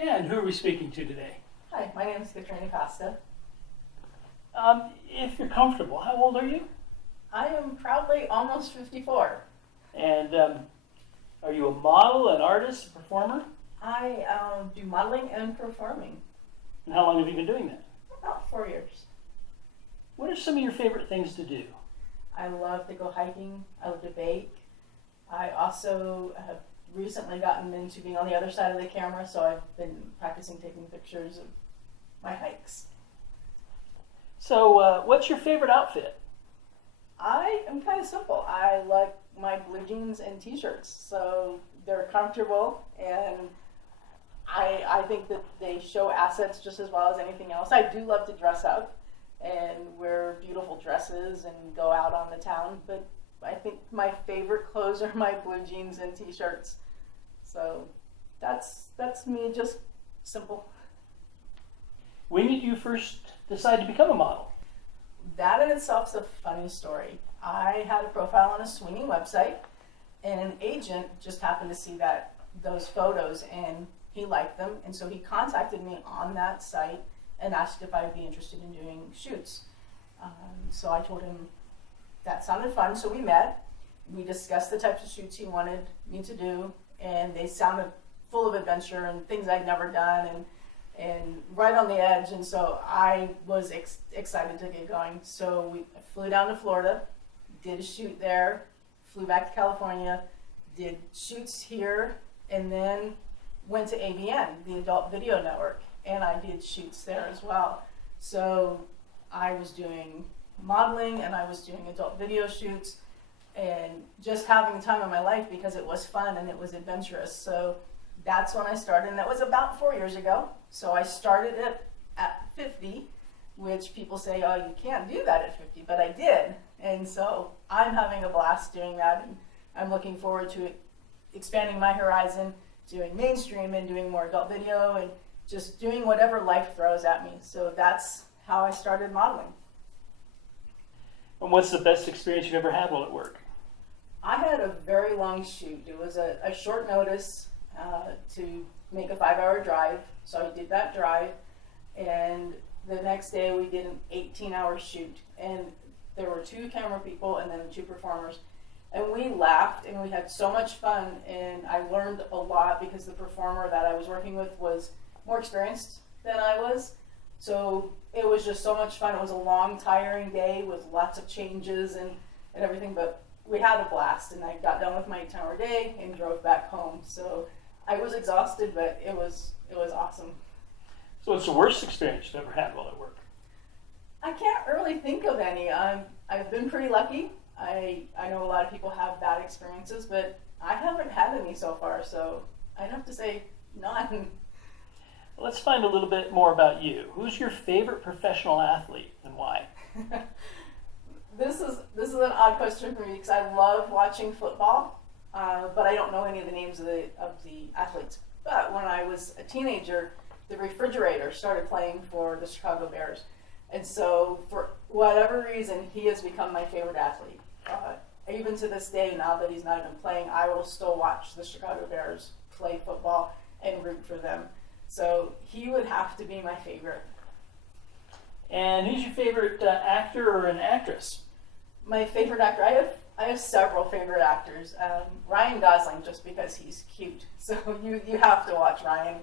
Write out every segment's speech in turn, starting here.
And who are we speaking to today? Hi, my name is Catrina Costa. If you're comfortable, how old are you? I am proudly almost 54. And are you a model, an artist, a performer? I do modeling and performing. And how long have you been doing that? About 4 years. What are some of your favorite things to do? I love to go hiking. I love to bake. I also have recently gotten into being on the other side of the camera, so I've been practicing taking pictures of my hikes. So what's your favorite outfit? I am kind of simple. I like my blue jeans and t-shirts, so they're comfortable, and I think that they show assets just as well as anything else. I do love to dress up and wear beautiful dresses and go out on the town, but I think my favorite clothes are my blue jeans and t-shirts. So that's me, just simple. When did you first decide to become a model? That in itself is a funny story. I had a profile on a swinging website, and an agent just happened to see those photos, and he liked them, and so he contacted me on that site and asked if I would be interested in doing shoots. So I told him that sounded fun, so we met. We discussed the types of shoots he wanted me to do, and they sounded full of adventure and things I'd never done, and right on the edge, and so I was excited to get going. So we flew down to Florida, did a shoot there, flew back to California, did shoots here, and then went to AVN, the Adult Video Network, and I did shoots there as well. So I was doing modeling and I was doing adult video shoots and just having the time of my life because it was fun and it was adventurous. So that's when I started, and that was about 4 years ago. So I started it at 50, which people say, oh, you can't do that at 50, but I did. And so I'm having a blast doing that, and I'm looking forward to expanding my horizon, doing mainstream and doing more adult video and just doing whatever life throws at me. So that's how I started modeling. And what's the best experience you've ever had while at work? I had a very long shoot. It was a short notice to make a 5-hour drive. So I did that drive, and the next day we did an 18-hour shoot. And there were 2 camera people and then 2 performers. And we laughed and we had so much fun, and I learned a lot because the performer that I was working with was more experienced than I was. So it was just so much fun. It was a long, tiring day with lots of changes and everything, but we had a blast, and I got done with my 8-hour day and drove back home. So I was exhausted, but it was awesome. So what's the worst experience you've ever had while at work? I can't really think of any. I've been pretty lucky. I know a lot of people have bad experiences, but I haven't had any so far, so I'd have to say none. Let's find a little bit more about you. Who's your favorite professional athlete and why? This is an odd question for me because I love watching football, but I don't know any of the names of the athletes. But when I was a teenager, the refrigerator started playing for the Chicago Bears. And so for whatever reason, he has become my favorite athlete. Even to this day, now that he's not even playing, I will still watch the Chicago Bears play football and root for them. So he would have to be my favorite. And who's your favorite actor or an actress? My favorite actor, I have several favorite actors. Ryan Gosling, just because he's cute. So you have to watch Ryan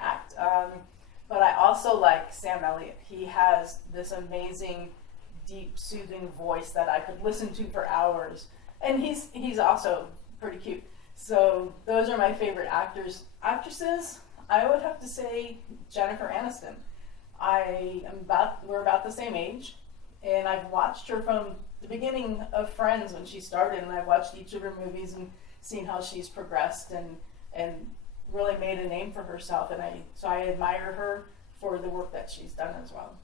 act. But I also like Sam Elliott. He has this amazing, deep, soothing voice that I could listen to for hours. And he's also pretty cute. So those are my favorite actors. Actresses, I would have to say Jennifer Aniston. We're about the same age, and I've watched her from the beginning of Friends when she started, and I've watched each of her movies and seen how she's progressed and really made a name for herself, and so I admire her for the work that she's done as well.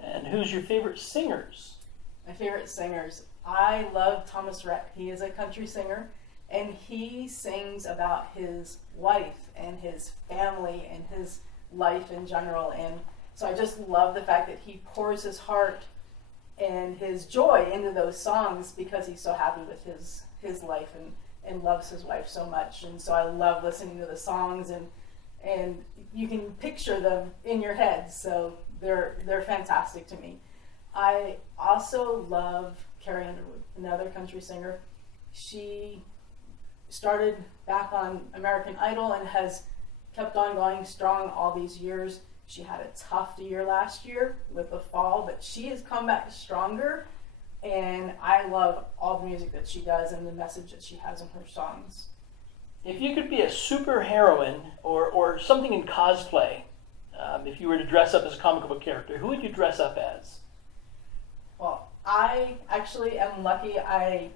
And who's your favorite singers? My favorite singers, I love Thomas Rhett. He is a country singer, and he sings about his wife and his family and his life in general, and so I just love the fact that he pours his heart and his joy into those songs because he's so happy with his life and loves his wife so much. And so I love listening to the songs, and and you can picture them in your head. So they're fantastic to me. I also love Carrie Underwood, another country singer. She started back on American Idol and has kept on going strong all these years. She had a tough year last year with the fall, but she has come back stronger, and I love all the music that she does and the message that she has in her songs. If you could be a superheroine or something in cosplay, if you were to dress up as a comic book character, who would you dress up as? Well, I actually am lucky.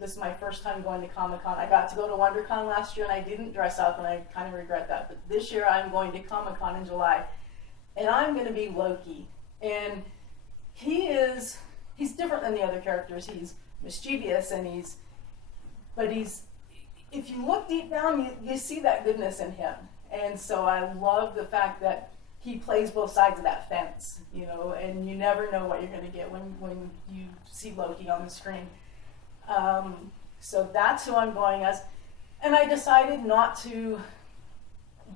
This is my first time going to Comic-Con. I got to go to WonderCon last year and I didn't dress up, and I kind of regret that. But this year I'm going to Comic-Con in July, and I'm going to be Loki. And he's different than the other characters. He's mischievous, and if you look deep down, you see that goodness in him. And so I love the fact that he plays both sides of that fence, and you never know what you're going to get when you see Loki on the screen. So that's who I'm going as. And I decided not to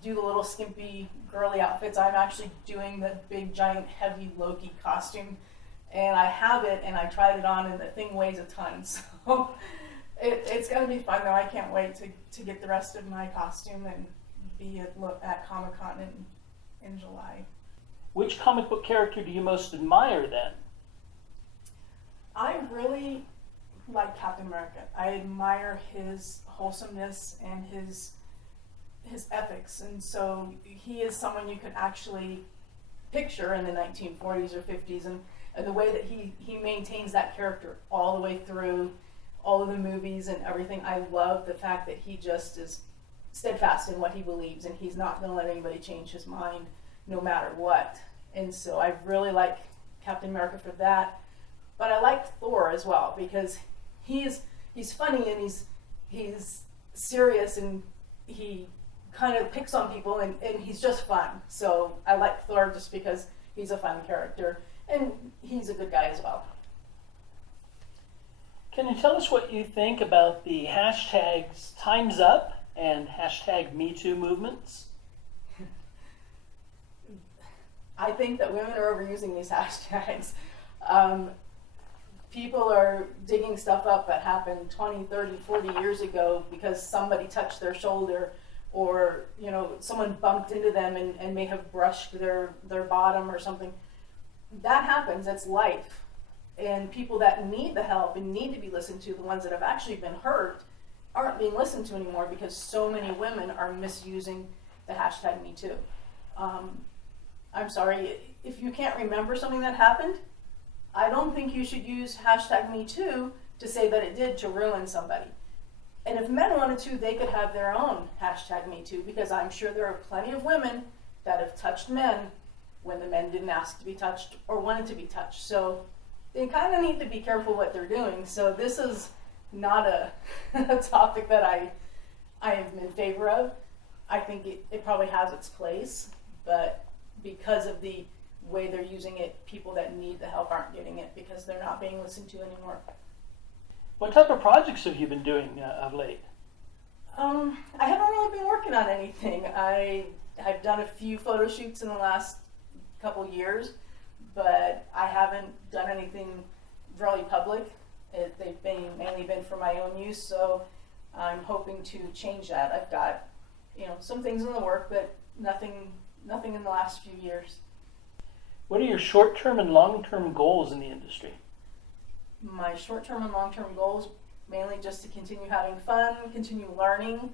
do the little skimpy girly outfits. I'm actually doing the big giant heavy Loki costume, and I have it, and I tried it on, and the thing weighs a ton. So it's going to be fun, though. I can't wait to get the rest of my costume and be at Comic-Con in July. Which comic book character do you most admire then? I really like Captain America. I admire his wholesomeness and his ethics, and so he is someone you could actually picture in the 1940s or 50s, and the way that he maintains that character all the way through all of the movies and everything. I love the fact that he just is steadfast in what he believes, and he's not going to let anybody change his mind no matter what. And so I really like Captain America for that. But I like Thor as well, because he's funny, and he's serious, and he kind of picks on people, and he's just fun. So I like Thor just because he's a fun character, and he's a good guy as well. Can you tell us what you think about the hashtags Time's Up and hashtag #MeToo movements? I think that women are overusing these hashtags. People are digging stuff up that happened 20, 30, 40 years ago because somebody touched their shoulder, or someone bumped into them and may have brushed their bottom or something. That happens. It's life. And people that need the help and need to be listened to, the ones that have actually been hurt, aren't being listened to anymore because so many women are misusing the hashtag #MeToo. I'm sorry, if you can't remember something that happened, I don't think you should use hashtag #MeToo to say that it did to ruin somebody. And if men wanted to, they could have their own hashtag #MeToo, because I'm sure there are plenty of women that have touched men when the men didn't ask to be touched or wanted to be touched. So they kind of need to be careful what they're doing. So this is not a topic that I am in favor of. I think it probably has its place, but because of the way they're using it, people that need the help aren't getting it because they're not being listened to anymore. What type of projects have you been doing of late? I haven't really been working on anything. I've done a few photo shoots in the last couple years, but I haven't done anything really public. They've mainly been for my own use, so I'm hoping to change that. I've got some things in the work, but nothing in the last few years. What are your short-term and long-term goals in the industry? My short-term and long-term goals, mainly just to continue having fun, continue learning,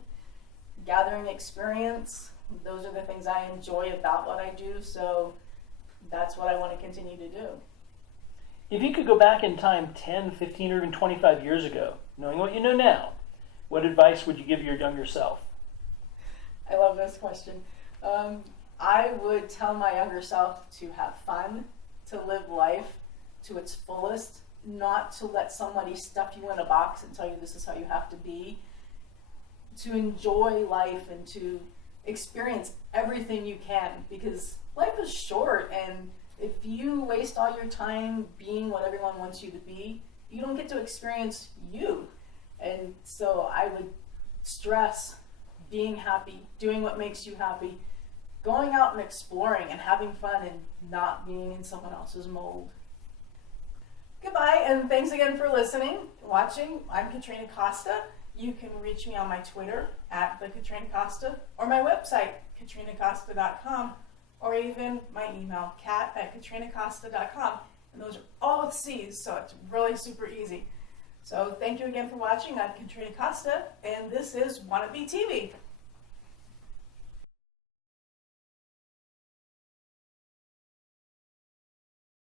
gathering experience. Those are the things I enjoy about what I do, so that's what I want to continue to do. If you could go back in time 10, 15, or even 25 years ago, knowing what you know now, what advice would you give your younger self? I love this question. I would tell my younger self to have fun, to live life to its fullest, not to let somebody stuff you in a box and tell you this is how you have to be, to enjoy life and to experience everything you can, because life is short, and if you waste all your time being what everyone wants you to be, you don't get to experience you. And so I would stress being happy, doing what makes you happy, going out and exploring and having fun and not being in someone else's mold. Goodbye, and thanks again for listening, watching. I'm Catrina Costa. You can reach me on my Twitter at the Catrina Costa, or my website, catrinacosta.com, or even my email, cat@catrinacosta.com. And those are all with C's, so it's really super easy. So thank you again for watching. I'm Catrina Costa, and this is Wannabe TV.